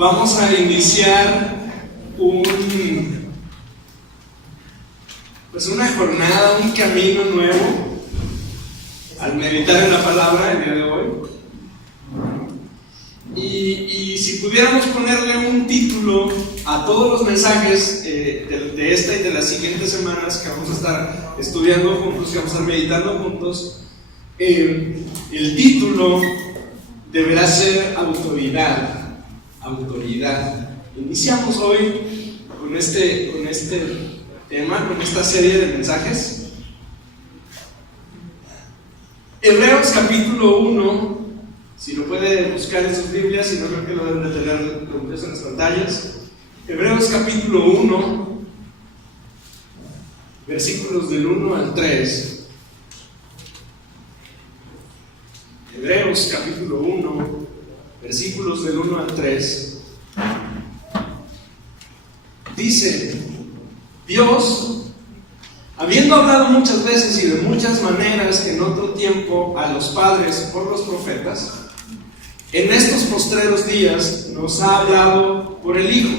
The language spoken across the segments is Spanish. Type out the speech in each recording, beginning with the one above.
vamos a iniciar una jornada, un camino nuevo al meditar en la palabra el día de hoy. Y si pudiéramos ponerle un título a todos los mensajes de esta y de las siguientes semanas que vamos a estar estudiando juntos, que vamos a estar meditando juntos, el título deberá ser autoridad. Autoridad. Iniciamos hoy con este tema, con esta serie de mensajes. Hebreos capítulo 1, si lo puede buscar en sus Biblias, si no creo que lo deben de tener en las pantallas. Hebreos capítulo 1, versículos del 1 al 3. Hebreos capítulo 1, versículos del 1 al 3. Dice: Dios, habiendo hablado muchas veces y de muchas maneras en otro tiempo a los padres por los profetas, en estos postreros días nos ha hablado por el Hijo,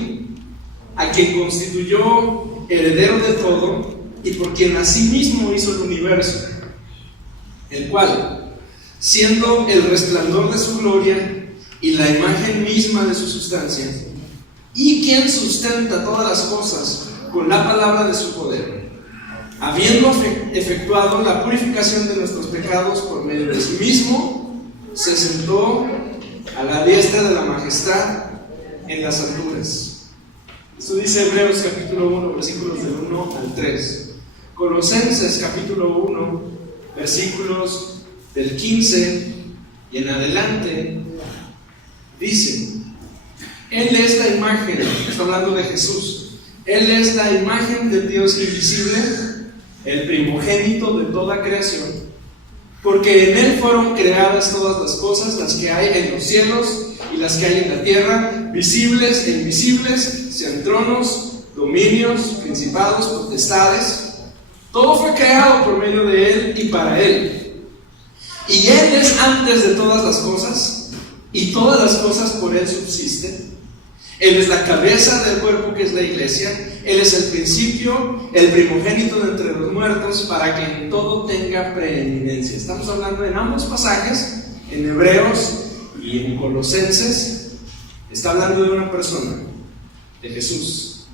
a quien constituyó heredero de todo y por quien asimismo hizo el universo, el cual, siendo el resplandor de su gloria y la imagen misma de su sustancia, y quien sustenta todas las cosas con la palabra de su poder, habiendo efectuado la purificación de nuestros pecados por medio de sí mismo, se sentó a la diestra de la majestad en las alturas. Esto dice Hebreos capítulo 1, versículos del 1 al 3. Colosenses capítulo 1, versículos del 15 y en adelante, dice: Él es la imagen, está hablando de Jesús, Él es la imagen del Dios invisible, el primogénito de toda creación, porque en Él fueron creadas todas las cosas, las que hay en los cielos y las que hay en la tierra, visibles e invisibles, sean tronos, dominios, principados, potestades. Todo fue creado por medio de Él y para Él. Y Él es antes de todas las cosas, y todas las cosas por Él subsisten. Él es la cabeza del cuerpo que es la iglesia. Él es el principio, el primogénito de entre los muertos, para que en todo tenga preeminencia. Estamos hablando en ambos pasajes, en Hebreos y en Colosenses. Está hablando de una persona, de Jesús.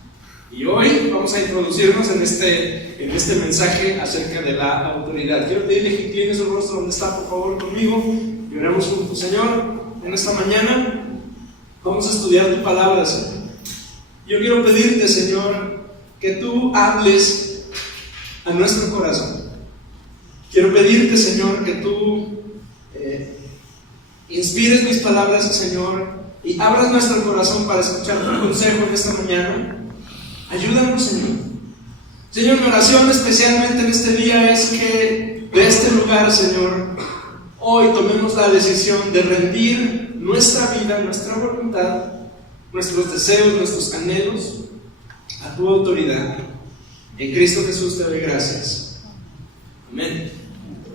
Y hoy vamos a introducirnos en este mensaje acerca de la autoridad. Quiero pedirle que incline su rostro donde está, por favor, conmigo, y oremos juntos. Señor, en esta mañana vamos a estudiar tu palabra, Señor. Yo quiero pedirte, Señor, que tú hables a nuestro corazón. Quiero pedirte, Señor, que tú inspires mis palabras, Señor, y abras nuestro corazón para escuchar tu consejo en esta mañana. Ayúdanos, Señor. Señor, mi oración especialmente en este día es que de este lugar, Señor, hoy tomemos la decisión de rendir nuestra vida, nuestra voluntad, nuestros deseos, nuestros anhelos a tu autoridad. En Cristo Jesús te doy gracias. Amén.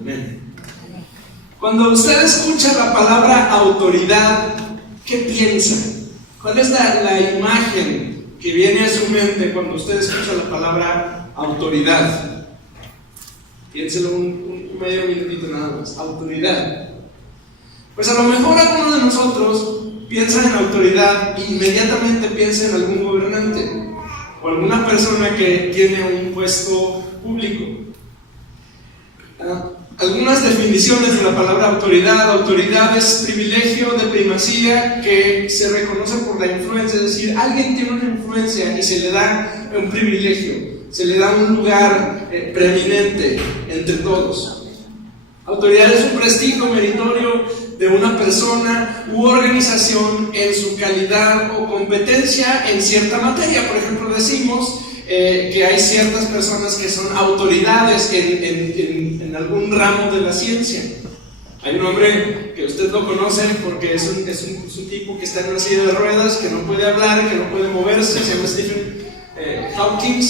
Amén. Cuando usted escucha la palabra autoridad, ¿qué piensa? ¿Cuál es la imagen que viene a su mente cuando usted escucha la palabra autoridad? Piénselo un medio minutito nada más. Autoridad. Pues a lo mejor alguno de nosotros piensa en autoridad e inmediatamente piensa en algún gobernante o alguna persona que tiene un puesto público. Algunas definiciones de la palabra autoridad. Autoridad es privilegio de primacía que se reconoce por la influencia, es decir, alguien tiene una influencia y se le da un privilegio, se le da un lugar preeminente entre todos. Autoridad es un prestigio meritorio de una persona u organización en su calidad o competencia en cierta materia. Por ejemplo, decimos que hay ciertas personas que son autoridades en algún ramo de la ciencia. Hay un hombre que usted lo conoce porque es un tipo que está en una silla de ruedas, que no puede hablar, que no puede moverse, se llama Stephen Hawking.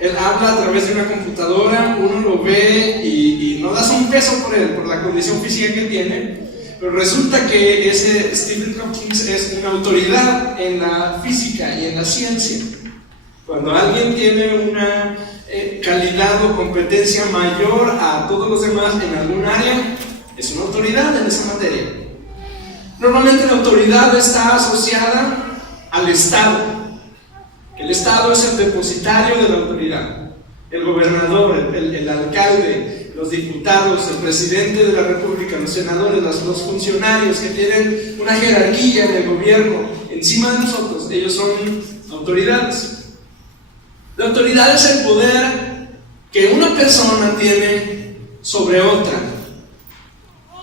Él habla a través de una computadora, uno lo ve y no das un peso por él, por la condición física que tiene, pero resulta que ese Stephen Hawking es una autoridad en la física y en la ciencia. Cuando alguien tiene una calidad o competencia mayor a todos los demás en algún área, es una autoridad en esa materia. Normalmente la autoridad está asociada al Estado. El Estado es el depositario de la autoridad. El gobernador, el alcalde, los diputados, el presidente de la república, los senadores, los funcionarios que tienen una jerarquía en el gobierno encima de nosotros, ellos son autoridades. La autoridad es el poder que una persona tiene sobre otra.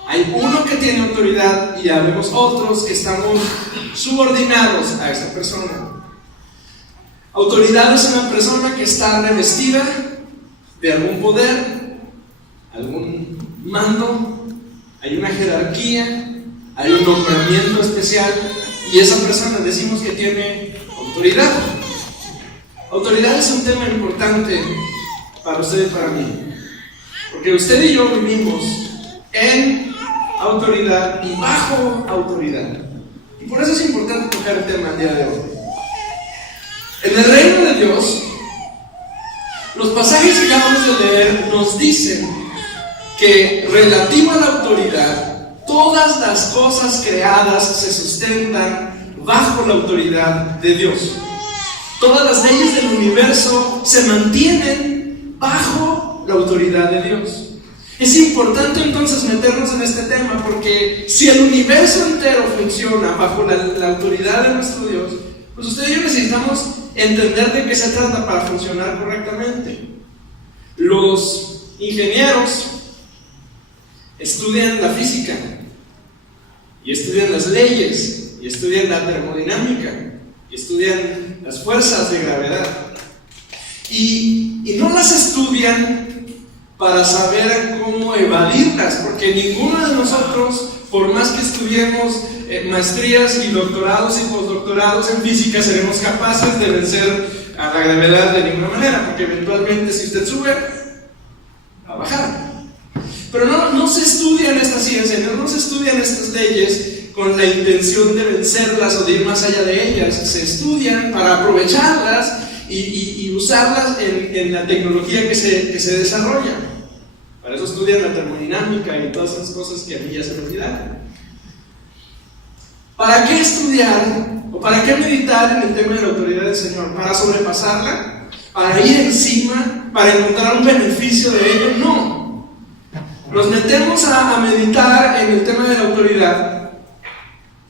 Hay uno que tiene autoridad y habemos otros que estamos subordinados a esta persona. Autoridad es una persona que está revestida de algún poder, algún mando, hay una jerarquía, hay un nombramiento especial y esa persona decimos que tiene autoridad. Autoridad es un tema importante para usted y para mí, porque usted y yo vivimos en autoridad y bajo autoridad, y por eso es importante tocar el tema el día de hoy. En el reino de Dios, los pasajes que acabamos de leer nos dicen que relativo a la autoridad, todas las cosas creadas se sustentan bajo la autoridad de Dios. Todas las leyes del universo se mantienen bajo la autoridad de Dios. Es importante entonces meternos en este tema, porque si el universo entero funciona bajo la autoridad de nuestro Dios, pues usted y yo necesitamos entender de qué se trata para funcionar correctamente. Los ingenieros estudian la física, y estudian las leyes, y estudian la termodinámica, y estudian las fuerzas de gravedad, y no las estudian para saber cómo evadirlas, porque ninguno de nosotros, por más que estudiemos maestrías y doctorados y postdoctorados en física, seremos capaces de vencer a la gravedad de ninguna manera, porque eventualmente si usted sube, va a bajar. Pero no se estudian estas ciencias, no se estudian estas leyes con la intención de vencerlas o de ir más allá de ellas. Se estudian para aprovecharlas y usarlas en la tecnología que se desarrolla. Para eso estudian la termodinámica y todas esas cosas que a mí ya se me olvidaron. ¿Para qué estudiar o para qué meditar en el tema de la autoridad del Señor? ¿Para sobrepasarla? ¿Para ir encima? ¿Para encontrar un beneficio de ello? No. Nos metemos a meditar en el tema de la autoridad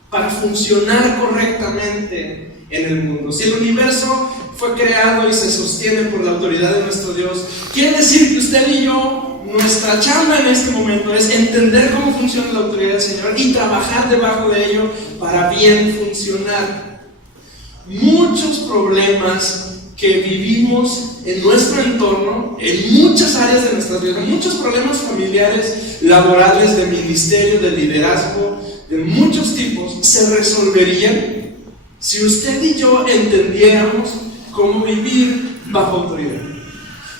para funcionar correctamente en el mundo. Si el universo fue creado y se sostiene por la autoridad de nuestro Dios, quiere decir que usted y yo, nuestra chamba en este momento es entender cómo funciona la autoridad del Señor y trabajar debajo de ello para bien funcionar. Muchos problemas que vivimos en nuestro entorno, en muchas áreas de nuestras vidas, muchos problemas familiares, laborales, de ministerio, de liderazgo, de muchos tipos, se resolverían si usted y yo entendiéramos cómo vivir bajo autoridad.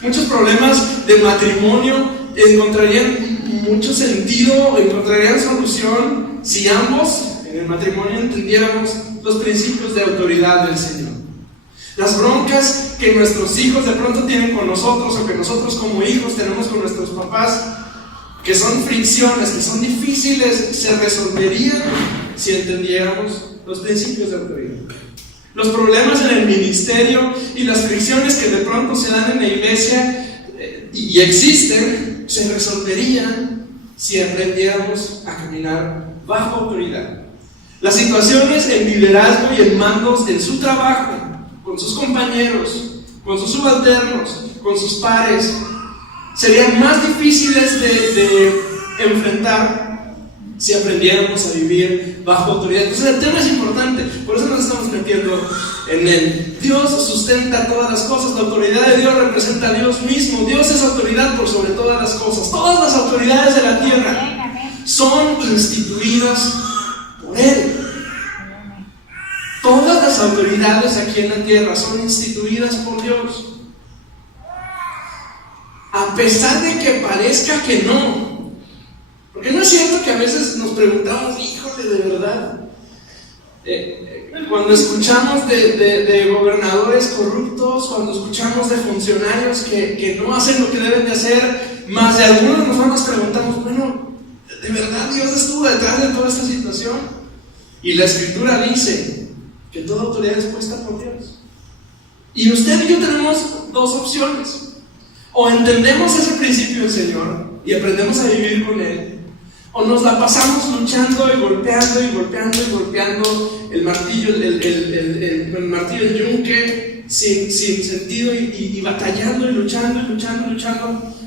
Muchos problemas de matrimonio encontrarían mucho sentido, encontrarían solución si ambos en el matrimonio entendiéramos los principios de autoridad del Señor. Las broncas que nuestros hijos de pronto tienen con nosotros, o que nosotros como hijos tenemos con nuestros papás, que son fricciones, que son difíciles, se resolverían si entendiéramos los principios de autoridad. Los problemas en el ministerio y las fricciones que de pronto se dan en la iglesia y existen, se resolverían si aprendiéramos a caminar bajo autoridad. Las situaciones en liderazgo y en mandos en su trabajo, con sus compañeros, con sus subalternos, con sus pares, serían más difíciles de enfrentar si aprendiéramos a vivir bajo autoridad. Entonces el tema es importante, por eso nos estamos metiendo en él. Dios sustenta todas las cosas, la autoridad de Dios representa a Dios mismo. Dios es autoridad por sobre todas las cosas. Todas las autoridades de la tierra son instituidas por Él. Todas las autoridades aquí en la tierra son instituidas por Dios. A pesar de que parezca que no, Porque no es cierto que a veces nos preguntamos, híjole, de verdad, cuando escuchamos de gobernadores corruptos, cuando escuchamos de funcionarios que no hacen lo que deben de hacer, más de algunos nosotros nos preguntamos, bueno, ¿de verdad Dios estuvo detrás de toda esta situación? Y la Escritura dice que toda autoridad es puesta por Dios. Y usted y yo tenemos dos opciones: o entendemos ese principio del Señor y aprendemos a vivir con Él, o nos la pasamos luchando y golpeando y golpeando y golpeando el martillo, el martillo, el yunque, sin sentido, y batallando y luchando,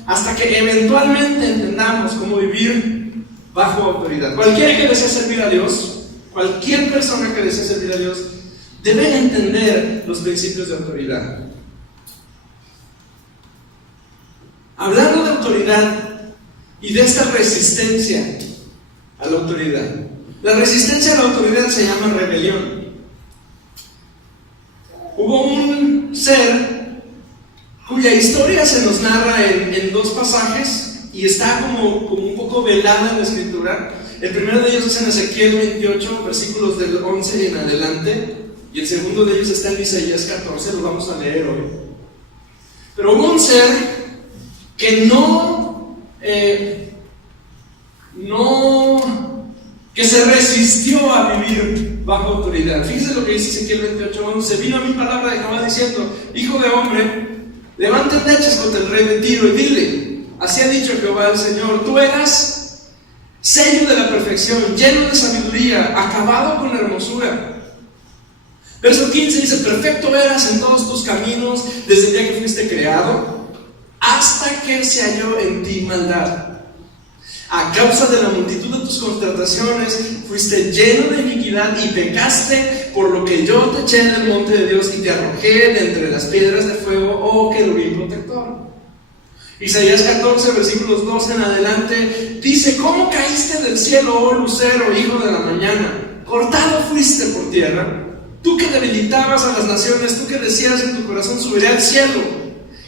hasta que eventualmente entendamos cómo vivir bajo autoridad. Cualquiera que desee servir a Dios, cualquier persona que desee servir a Dios, debe entender los principios de autoridad. Hablando de autoridad y de esta resistencia a la autoridad, la resistencia a la autoridad se llama rebelión. Hubo un ser cuya historia se nos narra en dos pasajes y está como un poco velada en la Escritura. El primero de ellos es en Ezequiel 28, versículos del 11 en adelante, y el segundo de ellos está en Isaías 14, lo vamos a leer hoy. Pero hubo un ser que que se resistió a vivir bajo autoridad. Fíjese lo que dice Ezequiel 28:11. Vino a mi palabra de Jehová diciendo: hijo de hombre, levanta flechas contra el rey de Tiro y dile: así ha dicho Jehová el Señor, tú eras sello de la perfección, lleno de sabiduría, acabado con hermosura. Verso 15 dice: perfecto eras en todos tus caminos desde el día que fuiste creado, hasta que se halló en ti maldad. A causa de la multitud de tus contrataciones fuiste lleno de iniquidad y pecaste, por lo que yo te eché del monte de Dios y te arrojé de entre las piedras de fuego, oh querubín protector. Isaías 14, versículos 12 en adelante dice: ¿cómo caíste del cielo, oh lucero, hijo de la mañana? Cortado fuiste por tierra, tú que debilitabas a las naciones, tú que decías en tu corazón: subiré al cielo.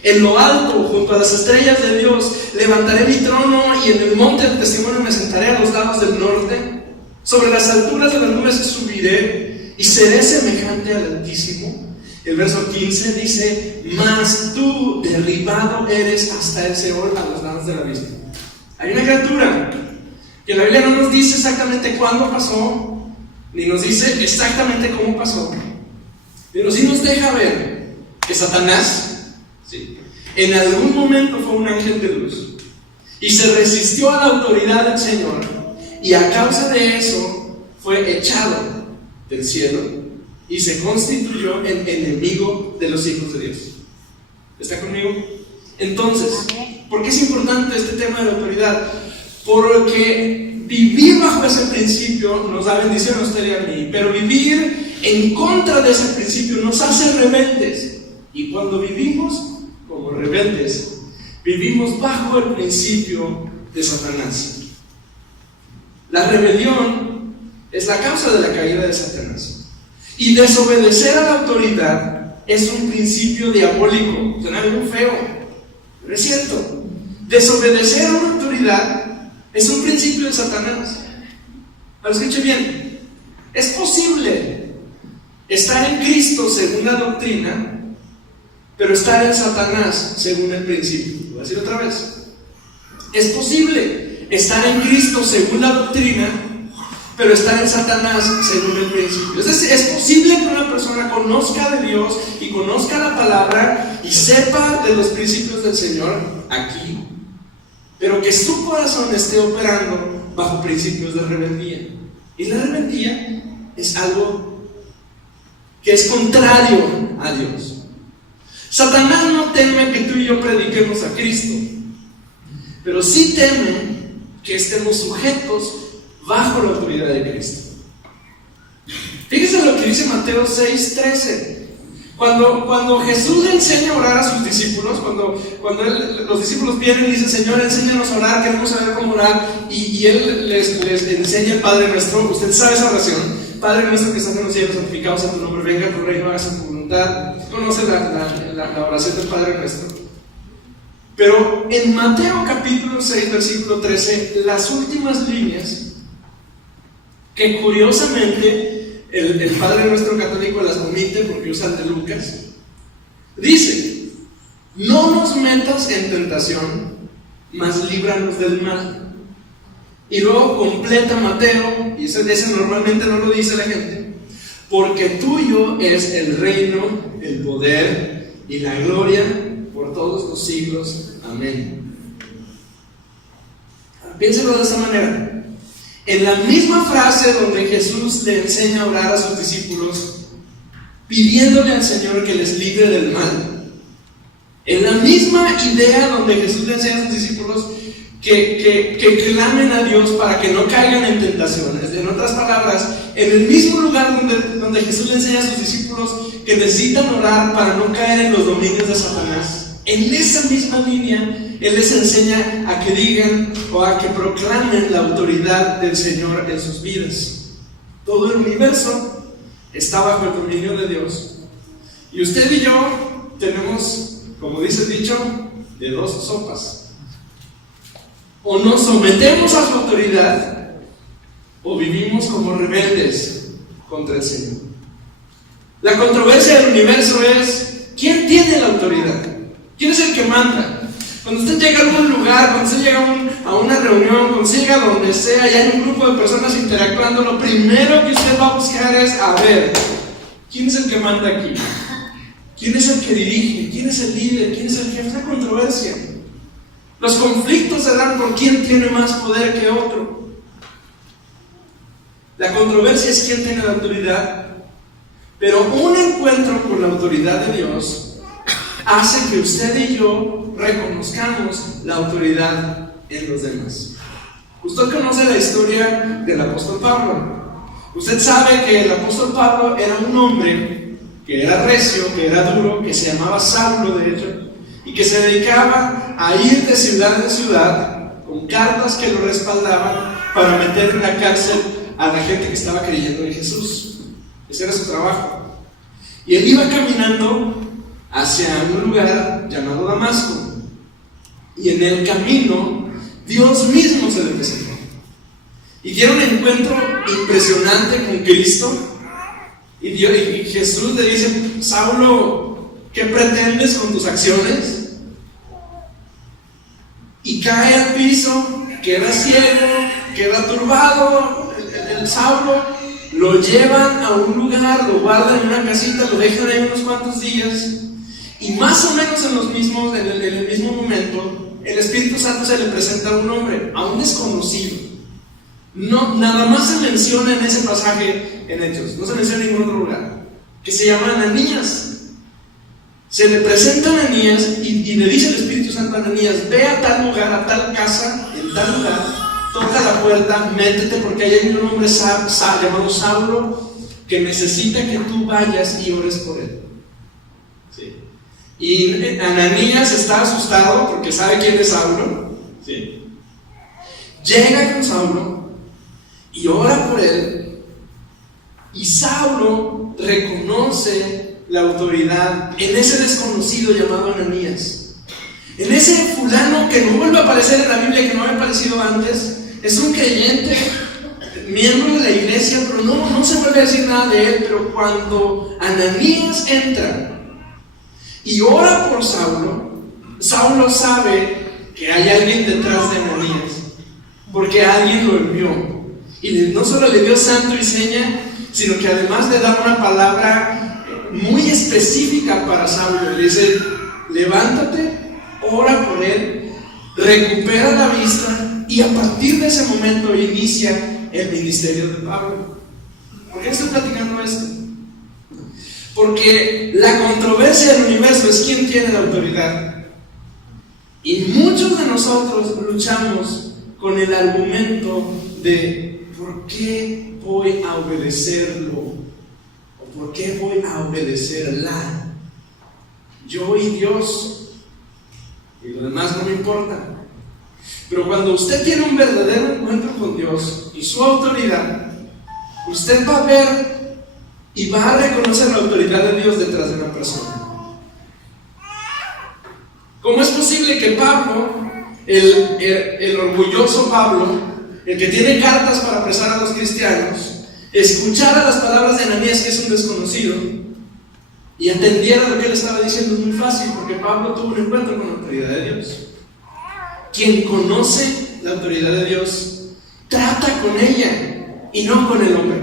En lo alto, junto a las estrellas de Dios, levantaré mi trono, y en el monte del testimonio me sentaré a los lados del norte. Sobre las alturas de las nubes subiré, y seré semejante al Altísimo. El verso 15 dice: mas tú derribado eres hasta el Seol, a los lados del abismo. Hay una criatura que la Biblia no nos dice exactamente cuándo pasó, ni nos dice exactamente cómo pasó, pero sí nos deja ver que Satanás, sí, en algún momento fue un ángel de luz y se resistió a la autoridad del Señor, y a causa de eso fue echado del cielo y se constituyó en enemigo de los hijos de Dios. ¿Está conmigo? Entonces, ¿por qué es importante este tema de la autoridad? Porque vivir bajo ese principio nos da bendición a usted y a mí, pero vivir en contra de ese principio nos hace rebeldes, y cuando vivimos como rebeldes, vivimos bajo el principio de Satanás. La rebelión es la causa de la caída de Satanás, y desobedecer a la autoridad es un principio diabólico. Suena algo feo, pero es cierto. Desobedecer a una autoridad es un principio de Satanás. Pero escuche bien, es posible estar en Cristo según la doctrina, pero estar en Satanás según el principio. Lo voy a decir otra vez. Es posible estar en Cristo según la doctrina, pero estar en Satanás según el principio. Es decir, es posible que una persona conozca de Dios y conozca la palabra y sepa de los principios del Señor aquí, pero que su corazón esté operando bajo principios de rebeldía. Y la rebeldía es algo que es contrario a Dios. Satanás no teme que tú y yo prediquemos a Cristo, pero sí teme que estemos sujetos bajo la autoridad de Cristo. Fíjese lo que dice Mateo 6:13. Cuando Jesús le enseña a orar a sus discípulos, cuando los discípulos vienen y dicen: Señor, enséñanos a orar, queremos saber cómo orar, y Él les enseña el Padre Nuestro. Usted sabe esa oración: Padre nuestro que estás en los cielos, santificado sea tu nombre, venga tu reino, hágase tu voluntad. Conoce la oración del Padre Nuestro. Pero en Mateo capítulo 6, versículo 13, las últimas líneas, que curiosamente el Padre Nuestro católico las omite porque usa el de Lucas, dice: no nos metas en tentación, mas líbranos del mal. Y luego completa Mateo, y ese normalmente no lo dice la gente: porque tuyo es el reino, el poder y la gloria por todos los siglos. Amén. Piénselo de esta manera. En la misma frase donde Jesús le enseña a orar a sus discípulos, pidiéndole al Señor que les libre del mal, en la misma idea donde Jesús le enseña a sus discípulos que clamen a Dios para que no caigan en tentaciones. En otras palabras, en el mismo lugar donde Jesús le enseña a sus discípulos que necesitan orar para no caer en los dominios de Satanás, en esa misma línea Él les enseña a que digan o a que proclamen la autoridad del Señor en sus vidas. Todo el universo está bajo el dominio de Dios, y usted y yo tenemos, como dice el dicho, de dos sopas: o nos sometemos a su autoridad, o vivimos como rebeldes contra el Señor. La controversia del universo es: ¿quién tiene la autoridad? ¿Quién es el que manda? Cuando usted llega a algún lugar, cuando usted llega a una reunión, cuando usted llega a donde sea y hay un grupo de personas interactuando, lo primero que usted va a buscar es: a ver, ¿quién es el que manda aquí? ¿Quién es el que dirige? ¿Quién es el líder? ¿Quién es el jefe? Es una controversia. Los conflictos se dan por quién tiene más poder que otro. La controversia es quién tiene la autoridad. Pero un encuentro con la autoridad de Dios hace que usted y yo reconozcamos la autoridad en los demás. Usted conoce la historia del apóstol Pablo. Usted sabe que el apóstol Pablo era un hombre que era recio, que era duro, que se llamaba Saulo, de hecho, y que se dedicaba a ir de ciudad en ciudad con cartas que lo respaldaban para meter en la cárcel a la gente que estaba creyendo en Jesús. Ese era su trabajo. Y él iba caminando hacia un lugar llamado Damasco, y en el camino Dios mismo se le presentó y tiene un encuentro impresionante con Cristo. Y Jesús le dice: Saulo, ¿qué pretendes con tus acciones? Y cae al piso, queda ciego, queda turbado. El Saulo lo llevan a un lugar, lo guardan en una casita, lo dejan ahí unos cuantos días, y más o menos en el mismo momento el Espíritu Santo se le presenta a un hombre, a un desconocido. No, nada más se menciona en ese pasaje en Hechos, no se menciona en ningún otro lugar, que se llama Ananías. Se le presenta a Ananías y le dice el Espíritu Santo a Ananías: ve a tal lugar, a tal casa, en tal lugar, toca la puerta, métete, porque ahí hay un hombre llamado Saulo que necesita que tú vayas y ores por él. ¿Sí? Y Ananías está asustado porque sabe quién es Saulo. ¿Sí? Llega con Saulo y ora por él, y Saulo reconoce la autoridad en ese desconocido llamado Ananías, en ese fulano que no vuelve a aparecer en la Biblia, que no había aparecido antes. Es un creyente, miembro de la iglesia, pero no se vuelve a decir nada de él. Pero cuando Ananías entra y ora por Saulo, Saulo sabe que hay alguien detrás de Ananías, porque alguien lo envió. Y no solo le dio santo y seña, sino que además le da una palabra muy específica para Saulo. Le dice: levántate, ora por él, recupera la vista. Y a partir de ese momento inicia el ministerio de Pablo. ¿Por qué estoy platicando esto? Porque la controversia del universo es quién tiene la autoridad. Y muchos de nosotros luchamos con el argumento de: ¿por qué voy a obedecerlo? ¿O por qué voy a obedecerla? Yo y Dios, y lo demás no me importa. Pero cuando usted tiene un verdadero encuentro con Dios y su autoridad, usted va a ver y va a reconocer la autoridad de Dios detrás de una persona. ¿Cómo es posible que Pablo, el orgulloso Pablo, el que tiene cartas para apresar a los cristianos, escuchara las palabras de Ananías, que es un desconocido, y atendiera lo que él estaba diciendo? Es muy fácil, porque Pablo tuvo un encuentro con la autoridad de Dios. Quien conoce la autoridad de Dios trata con ella y no con el hombre.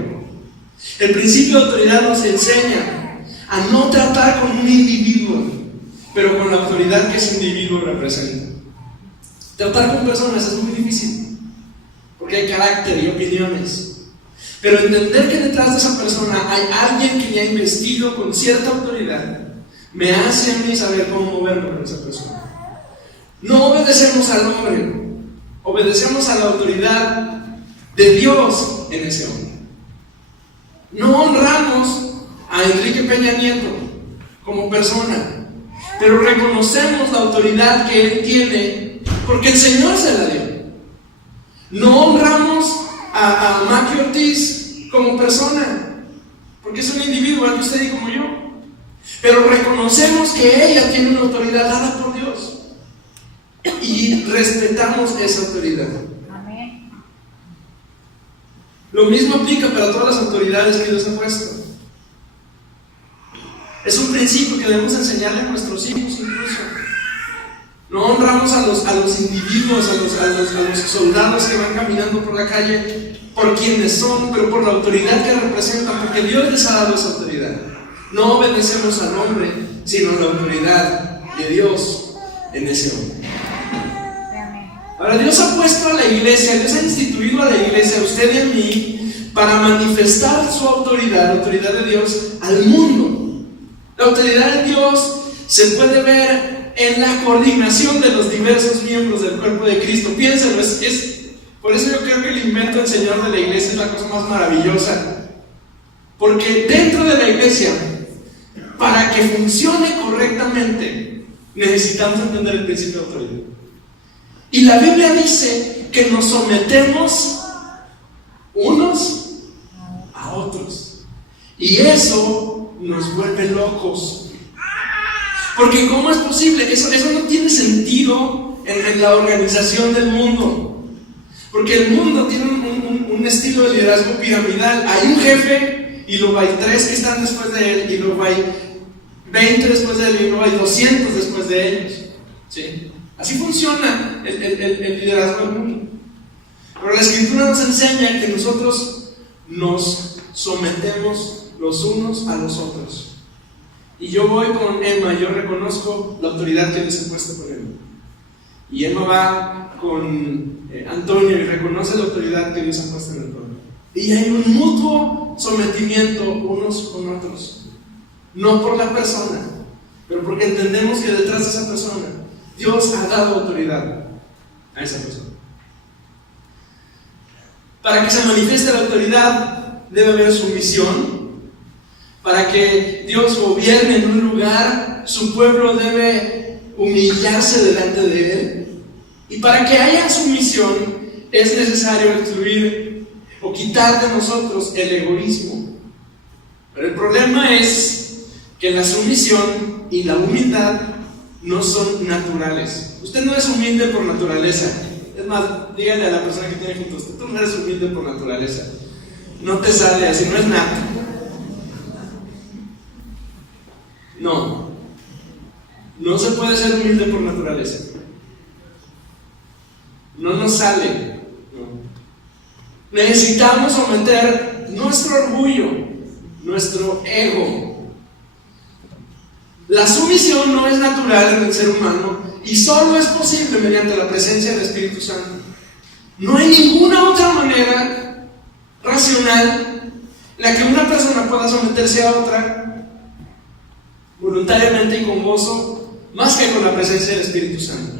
El principio de autoridad nos enseña a no tratar con un individuo, pero con la autoridad que ese individuo representa. Tratar con personas es muy difícil, porque hay carácter y opiniones. Pero entender que detrás de esa persona hay alguien que ya ha investido con cierta autoridad, me hace a mí saber cómo moverme con esa persona. No obedecemos al hombre, obedecemos a la autoridad de Dios en ese hombre. No honramos a Enrique Peña Nieto como persona, pero reconocemos la autoridad que él tiene porque el Señor se la dio. No honramos a Maki Ortiz como persona, porque es un individuo igual que usted y como yo, pero reconocemos que ella tiene una autoridad dada por Dios y respetamos esa autoridad. Amén. Lo mismo aplica para todas las autoridades que Dios ha puesto. Es un principio que debemos enseñarle a nuestros hijos incluso. No honramos a los individuos, a los soldados que van caminando por la calle por quienes son, pero por la autoridad que representan, porque Dios les ha dado esa autoridad. No obedecemos al hombre, sino a la autoridad de Dios en ese hombre. Ahora, Dios ha puesto a la iglesia, Dios ha instituido a la iglesia, a usted y a mí, para manifestar su autoridad, la autoridad de Dios, al mundo. La autoridad de Dios se puede ver en la coordinación de los diversos miembros del cuerpo de Cristo. Piénsenlo, por eso yo creo que el invento del Señor de la iglesia es la cosa más maravillosa. Porque dentro de la iglesia, para que funcione correctamente, necesitamos entender el principio de autoridad. Y la Biblia dice que nos sometemos unos a otros. Y eso nos vuelve locos. Porque ¿cómo es posible? Eso no tiene sentido en la organización del mundo. Porque el mundo tiene un estilo de liderazgo piramidal. Hay un jefe y luego hay 3 que están después de él, y luego hay 20 después de él, y luego hay 200 después de ellos. ¿Sí? Así funciona el liderazgo del mundo. Pero la Escritura nos enseña que nosotros nos sometemos los unos a los otros. Y yo voy con Emma, yo reconozco la autoridad que Dios ha puesto con Emma. Y Emma va con Antonio y reconoce la autoridad que Dios ha puesto en el pueblo. Y hay un mutuo sometimiento unos con otros. No por la persona, pero porque entendemos que detrás de esa persona Dios ha dado autoridad a esa persona. Para que se manifieste la autoridad debe haber sumisión. Para que Dios gobierne en un lugar, su pueblo debe humillarse delante de Él. Y para que haya sumisión es necesario excluir o quitar de nosotros el egoísmo. Pero el problema es que la sumisión y la humildad no son naturales. Usted no es humilde por naturaleza. Es más, dígale a la persona que tiene junto a usted: tú no eres humilde por naturaleza. No te sale así, no es nato. No se puede ser humilde por naturaleza. No nos sale. No. Necesitamos someter nuestro orgullo, nuestro ego. La sumisión no es natural en el ser humano y solo es posible mediante la presencia del Espíritu Santo. No hay ninguna otra manera racional en la que una persona pueda someterse a otra voluntariamente y con gozo, más que con la presencia del Espíritu Santo.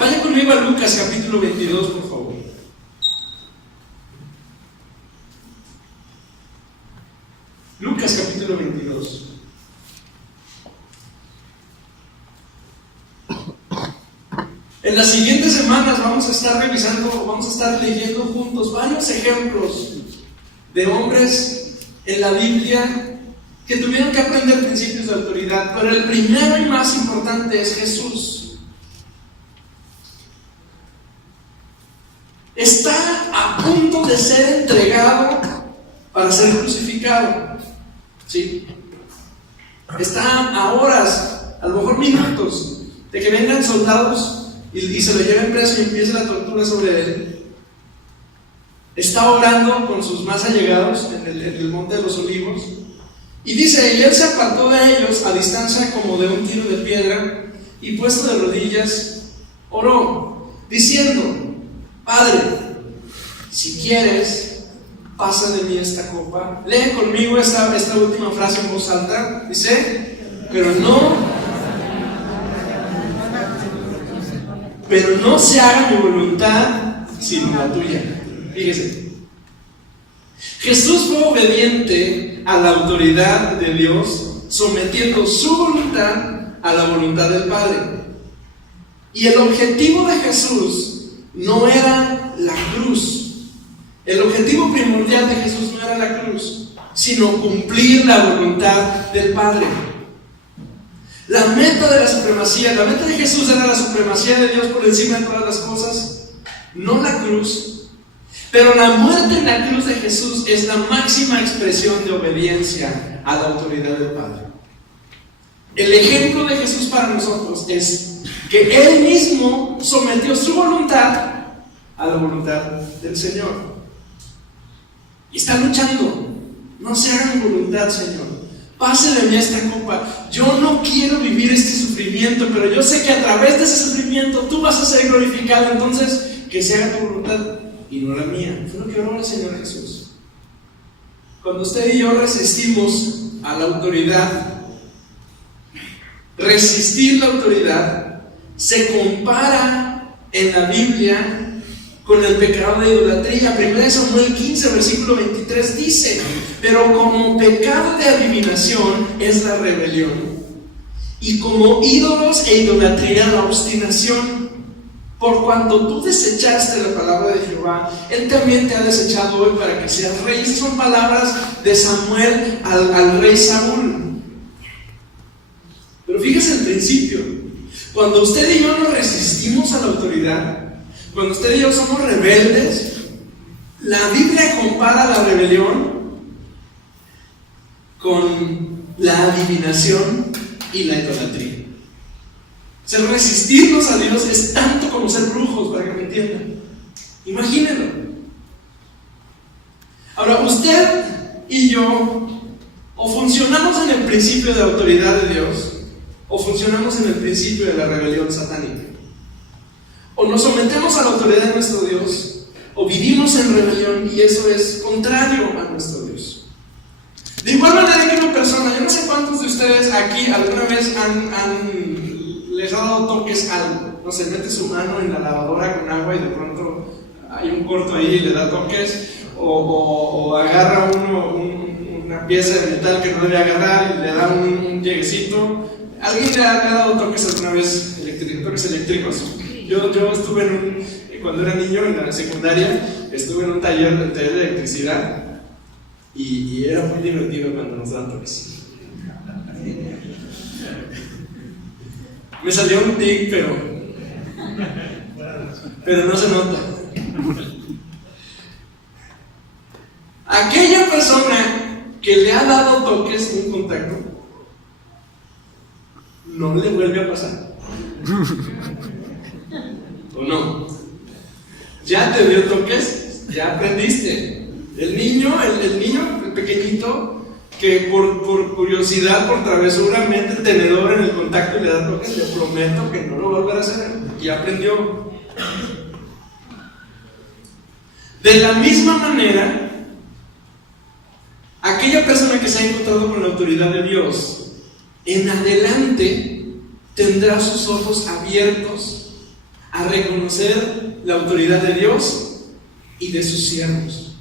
Vaya conmigo a Lucas capítulo 22, por favor. Lucas capítulo 22. En las siguientes semanas vamos a estar revisando, vamos a estar leyendo juntos varios ejemplos de hombres en la Biblia que tuvieron que aprender principios de autoridad, pero el primero y más importante es Jesús. Está a punto de ser entregado para ser crucificado, ¿sí? Está a horas, a lo mejor minutos, de que vengan soldados y se lo lleven preso y empiece la tortura sobre él. Está orando con sus más allegados en el monte de los olivos. Y dice, y él se apartó de ellos a distancia como de un tiro de piedra, y puesto de rodillas, oró, diciendo: Padre, si quieres, pasa de mí esta copa. Lee conmigo esta última frase en voz alta. Dice, pero no se haga mi voluntad sino la tuya. Fíjese, Jesús fue obediente a la autoridad de Dios, sometiendo su voluntad a la voluntad del Padre. Y el objetivo de Jesús no era la cruz. El objetivo primordial de Jesús no era la cruz, sino cumplir la voluntad del Padre. La meta de la supremacía, la meta de Jesús era la supremacía de Dios por encima de todas las cosas, no la cruz. Pero la muerte en la cruz de Jesús es la máxima expresión de obediencia a la autoridad del Padre. El ejemplo de Jesús para nosotros es que Él mismo sometió su voluntad a la voluntad del Señor. Y está luchando. No se haga mi voluntad, Señor. Pase de mí esta copa. Yo no quiero vivir este sufrimiento, pero yo sé que a través de ese sufrimiento tú vas a ser glorificado. Entonces, que se haga tu voluntad y no la mía. Fue lo que oró el Señor Jesús. Cuando usted y yo resistimos a la autoridad, resistir la autoridad se compara en la Biblia con el pecado de idolatría. 1 Samuel 15, versículo 23 dice: pero como pecado de adivinación es la rebelión, y como ídolos e idolatría la obstinación. Por cuanto tú desechaste la palabra de Jehová, Él también te ha desechado hoy para que seas rey. Esas son palabras de Samuel al rey Saúl. Pero fíjese el principio. Cuando usted y yo nos resistimos a la autoridad, cuando usted y yo somos rebeldes, la Biblia compara la rebelión con la adivinación y la idolatría. Ser resistirnos a Dios es tanto como ser brujos, para que me entiendan. Imagínenlo. Ahora, usted y yo o funcionamos en el principio de la autoridad de Dios, o funcionamos en el principio de la rebelión satánica. O nos sometemos a la autoridad de nuestro Dios, o vivimos en rebelión, y eso es contrario a nuestro Dios. De igual manera que una persona, yo no sé cuántos de ustedes aquí alguna vez les ha dado toques algo, no sé, mete su mano en la lavadora con agua y de pronto hay un corto ahí y le da toques, o agarra una pieza de metal que no debe agarrar y le da un lleguecito. ¿Alguien le ha dado toques alguna vez, toques eléctricos? Yo estuve cuando era niño en la secundaria, estuve en un taller de electricidad y era muy divertido cuando nos daban toques. Me salió un tic, pero no se nota. Aquella persona que le ha dado toques en contacto, no le vuelve a pasar. ¿O no? Ya te dio toques, ya aprendiste. El niño pequeñito, que por curiosidad, por travesura, mete el tenedor en el contacto y le da toques, le prometo que no lo volverá a hacer. Ya aprendió. De la misma manera, aquella persona que se ha encontrado con la autoridad de Dios, en adelante tendrá sus ojos abiertos a reconocer la autoridad de Dios y de sus siervos.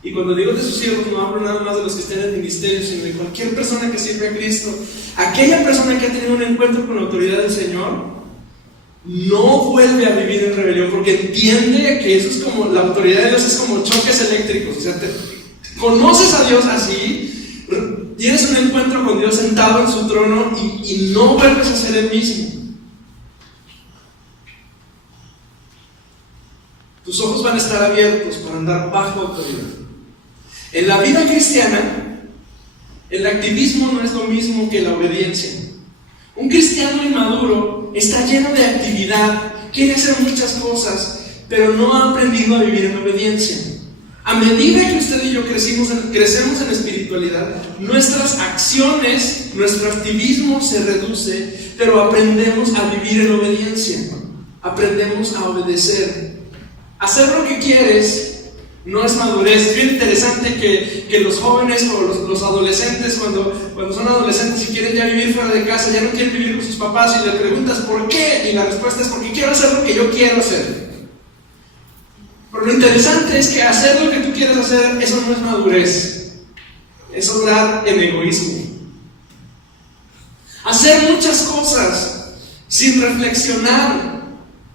Y cuando digo de sus siervos, no hablo nada más de los que estén en el ministerio, sino de cualquier persona que sirve a Cristo. Aquella persona que ha tenido un encuentro con la autoridad del Señor no vuelve a vivir en rebelión, porque entiende que eso es como, la autoridad de Dios es como choques eléctricos. O sea, conoces a Dios así, tienes un encuentro con Dios sentado en su trono y no vuelves a ser el mismo. Tus ojos van a estar abiertos para andar bajo autoridad. En la vida cristiana, el activismo no es lo mismo que la obediencia. Un cristiano inmaduro está lleno de actividad, quiere hacer muchas cosas, pero no ha aprendido a vivir en obediencia. A medida que usted y yo crecemos en espiritualidad, nuestras acciones, nuestro activismo se reduce, pero aprendemos a vivir en obediencia. Aprendemos a obedecer. Hacer lo que quieres no es madurez. Es bien interesante que los jóvenes o los adolescentes, cuando son adolescentes y quieren ya vivir fuera de casa, ya no quieren vivir con sus papás, y le preguntas ¿por qué? Y la respuesta es porque quiero hacer lo que yo quiero hacer. Pero lo interesante es que hacer lo que tú quieres hacer, eso no es madurez, es obrar en egoísmo. Hacer muchas cosas sin reflexionar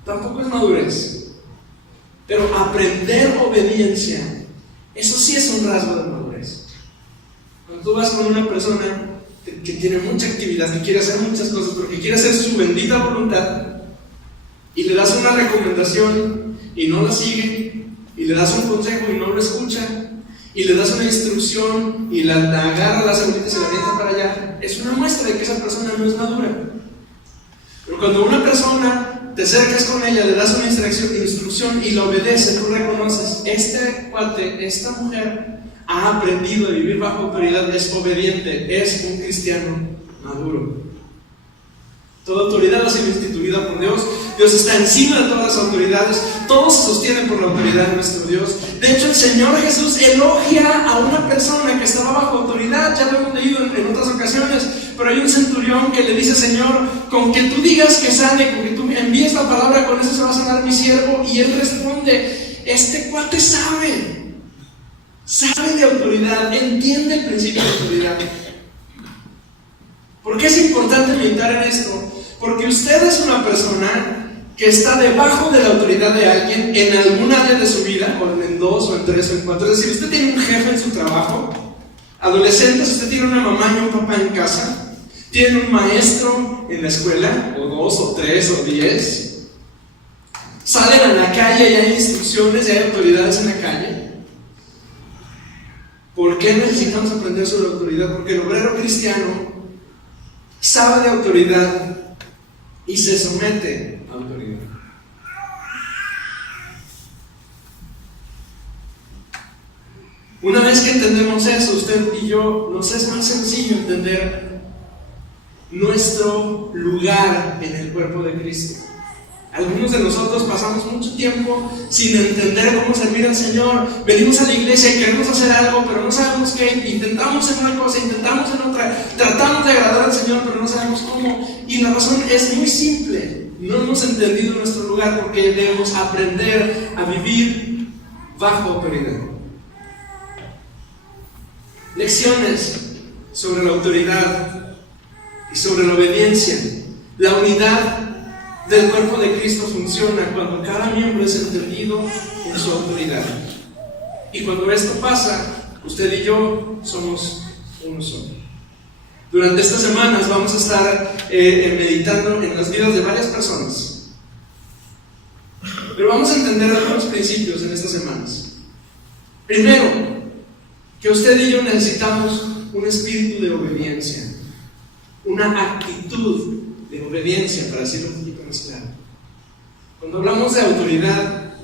tampoco es madurez. Pero aprender obediencia, eso sí es un rasgo de madurez. Cuando tú vas con una persona que tiene mucha actividad, que quiere hacer muchas cosas, pero que quiere hacer su bendita voluntad, y le das una recomendación y no la sigue, y le das un consejo y no lo escucha, y le das una instrucción y la agarra las abuelitas y la avienta para allá, es una muestra de que esa persona no es madura. Pero cuando una persona te acercas con ella, le das una instrucción y la obedece, tú reconoces, este cuate, esta mujer ha aprendido a vivir bajo autoridad, es obediente, es un cristiano maduro. Toda autoridad ha sido instituida por Dios. Dios está encima de todas las autoridades. Todos se sostienen por la autoridad de nuestro Dios. De hecho, el Señor Jesús elogia a una persona que estaba bajo autoridad. Ya lo hemos leído en otras ocasiones. Pero hay un centurión que le dice: Señor, con que tú digas que sane, con que tú envíes la palabra, con eso se va a sanar mi siervo. Y él responde: este cuate sabe de autoridad, entiende el principio de autoridad. ¿Por qué es importante meditar en esto? Porque usted es una persona que está debajo de la autoridad de alguien en algún área de su vida, o en 2, o en 3, o en 4. Es decir, usted tiene un jefe en su trabajo. Adolescentes, usted tiene una mamá y un papá en casa. Tiene un maestro en la escuela, o 2, o 3, o 10. Salen a la calle y hay instrucciones y hay autoridades en la calle. ¿Por qué necesitamos aprender sobre la autoridad? Porque el obrero cristiano sabe de autoridad y se somete a autoridad. Una vez que entendemos eso, usted y yo, nos es más sencillo entender nuestro lugar en el cuerpo de Cristo. Algunos de nosotros pasamos mucho tiempo sin entender cómo servir al Señor. Venimos a la iglesia y queremos hacer algo, pero no sabemos qué. Intentamos en una cosa, intentamos en otra. Tratamos de agradar al Señor, pero no sabemos cómo. Y la razón es muy simple. No hemos entendido nuestro lugar, porque debemos aprender a vivir bajo autoridad. Lecciones sobre la autoridad y sobre la obediencia. La unidad del cuerpo de Cristo funciona cuando cada miembro es entendido en su autoridad. Y cuando esto pasa, usted y yo somos uno solo. Durante estas semanas vamos a estar meditando en las vidas de varias personas. Pero vamos a entender algunos principios en estas semanas. Primero, que usted y yo necesitamos un espíritu de obediencia, una actitud de obediencia, para decirlo un poquito más claro. Cuando hablamos de autoridad,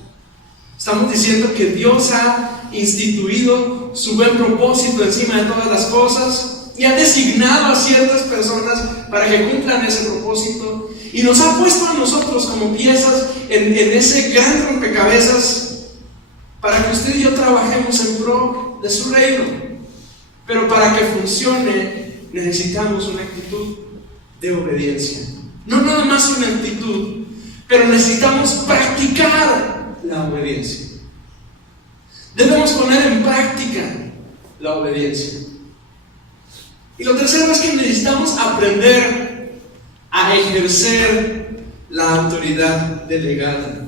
estamos diciendo que Dios ha instituido su buen propósito encima de todas las cosas y ha designado a ciertas personas para que cumplan ese propósito, y nos ha puesto a nosotros como piezas en ese gran rompecabezas para que usted y yo trabajemos en pro de su reino. Pero para que funcione necesitamos una actitud de obediencia. No nada más una actitud, pero necesitamos practicar la obediencia. Debemos poner en práctica la obediencia. Y lo tercero es que necesitamos aprender a ejercer la autoridad delegada.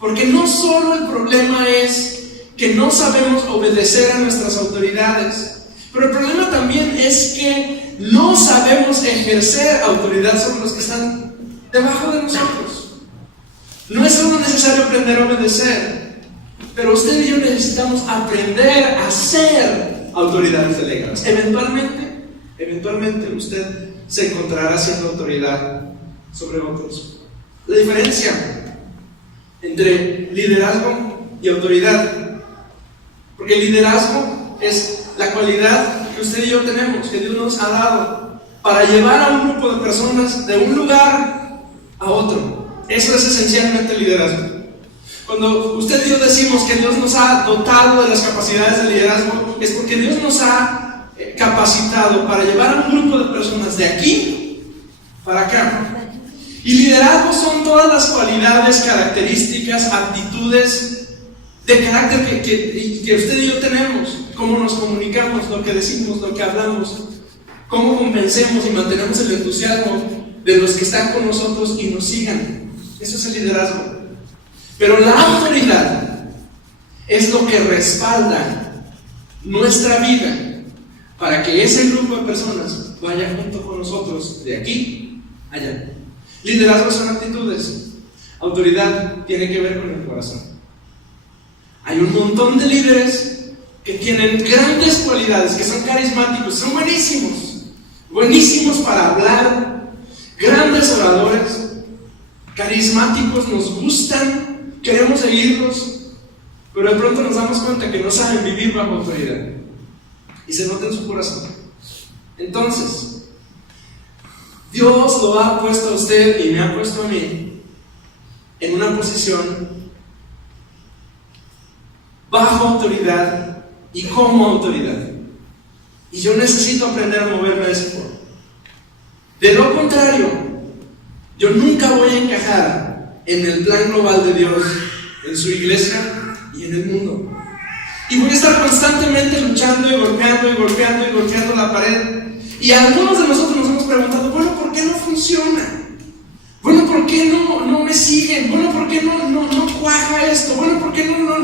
Porque no solo el problema es que no sabemos obedecer a nuestras autoridades, Pero el problema también es que no sabemos ejercer autoridad sobre los que están debajo de nosotros. No es solo necesario aprender a obedecer, pero usted y yo necesitamos aprender a ser autoridades delegadas. Eventualmente usted se encontrará siendo autoridad sobre otros. La diferencia entre liderazgo y autoridad, porque el liderazgo es la cualidad que usted y yo tenemos, que Dios nos ha dado para llevar a un grupo de personas de un lugar a otro. Eso es esencialmente el liderazgo. Cuando usted y yo decimos que Dios nos ha dotado de las capacidades de liderazgo, es porque Dios nos ha capacitado para llevar a un grupo de personas de aquí para acá. Y liderazgo son todas las cualidades, características, aptitudes de carácter que usted y yo tenemos. Cómo nos comunicamos, lo que decimos, lo que hablamos, cómo convencemos y mantenemos el entusiasmo de los que están con nosotros y nos sigan. Eso es el liderazgo. Pero la autoridad es lo que respalda nuestra vida para que ese grupo de personas vaya junto con nosotros de aquí a allá. Liderazgo son actitudes. Autoridad tiene que ver con el corazón. Hay un montón de líderes que tienen grandes cualidades, que son carismáticos, son buenísimos para hablar, grandes oradores, carismáticos, nos gustan, queremos seguirlos, pero de pronto nos damos cuenta que no saben vivir bajo autoridad y se nota en su corazón. Entonces, Dios lo ha puesto a usted y me ha puesto a mí en una posición bajo autoridad y como autoridad. Y yo necesito aprender a moverme de ese forma. De lo contrario, yo nunca voy a encajar en el plan global de Dios, en su iglesia y en el mundo. Y voy a estar constantemente luchando y golpeando la pared. Y algunos de nosotros nos hemos preguntado, bueno, ¿por qué no funciona? Bueno, ¿por qué no me siguen? Bueno, ¿por qué no cuaja esto? Bueno, ¿por qué no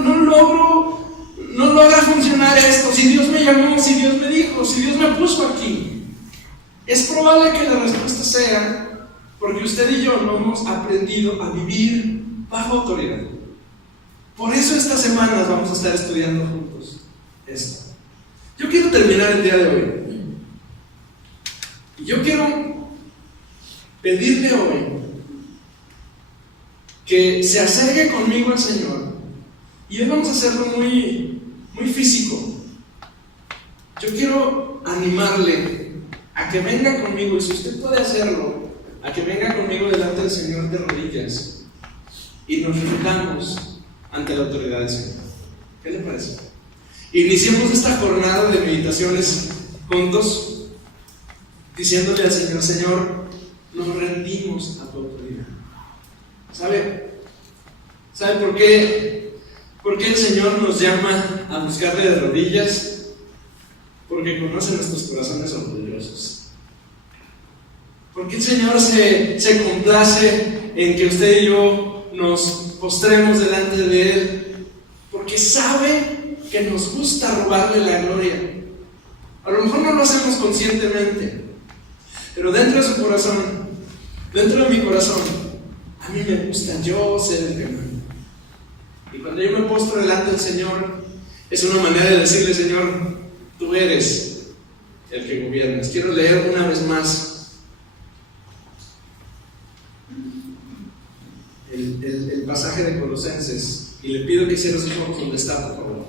logra funcionar esto? Si Dios me llamó, si Dios me dijo, si Dios me puso aquí. Es probable que la respuesta sea porque usted y yo no hemos aprendido a vivir bajo autoridad. Por eso estas semanas vamos a estar estudiando juntos esto. Yo quiero terminar el día de hoy. Yo quiero pedirle hoy que se acerque conmigo al Señor. Y hoy vamos a hacerlo muy físico. Yo quiero animarle a que venga conmigo, y si usted puede hacerlo, a que venga conmigo delante del Señor de rodillas y nos rindamos ante la autoridad del Señor. ¿Qué le parece? Iniciemos esta jornada de meditaciones juntos, diciéndole al Señor: Señor, nos rendimos a tu autoridad. ¿Sabe por qué? ¿Por qué el Señor nos llama a buscarle de rodillas? Porque conoce nuestros corazones orgullosos. Porque el Señor se complace en que usted y yo nos postremos delante de Él, porque sabe que nos gusta robarle la gloria. A lo mejor no lo hacemos conscientemente, pero dentro de su corazón, dentro de mi corazón, a mí me gusta yo ser el que manda. Y cuando yo me postro delante del Señor, es una manera de decirle: Señor, tú eres el que gobiernas. Quiero leer una vez más el pasaje de Colosenses, y le pido que cierre sus ojos donde está, por favor.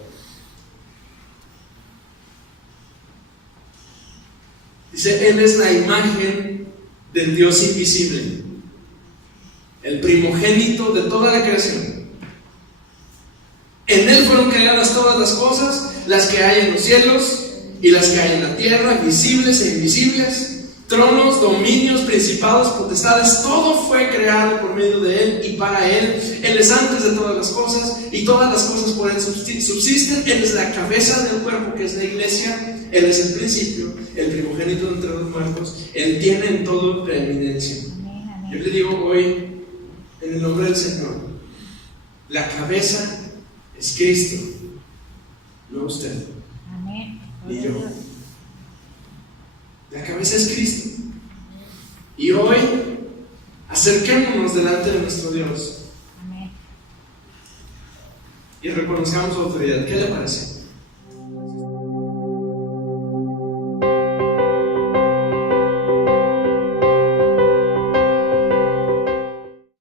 Dice: Él es la imagen del Dios invisible, el primogénito de toda la creación. En Él fueron creadas todas las cosas, las que hay en los cielos y las que hay en la tierra, visibles e invisibles, tronos, dominios, principados, potestades. Todo fue creado por medio de Él y para Él. Él es antes de todas las cosas y todas las cosas por Él subsisten. Él es la cabeza del cuerpo, que es la iglesia. Él es el principio, el primogénito de entre los muertos. Él tiene en todo preeminencia. Yo le digo hoy, en el nombre del Señor, la cabeza es Cristo, no usted, ni yo. La cabeza es Cristo. Y hoy, acerquémonos delante de nuestro Dios. Y reconozcamos su autoridad. ¿Qué le parece?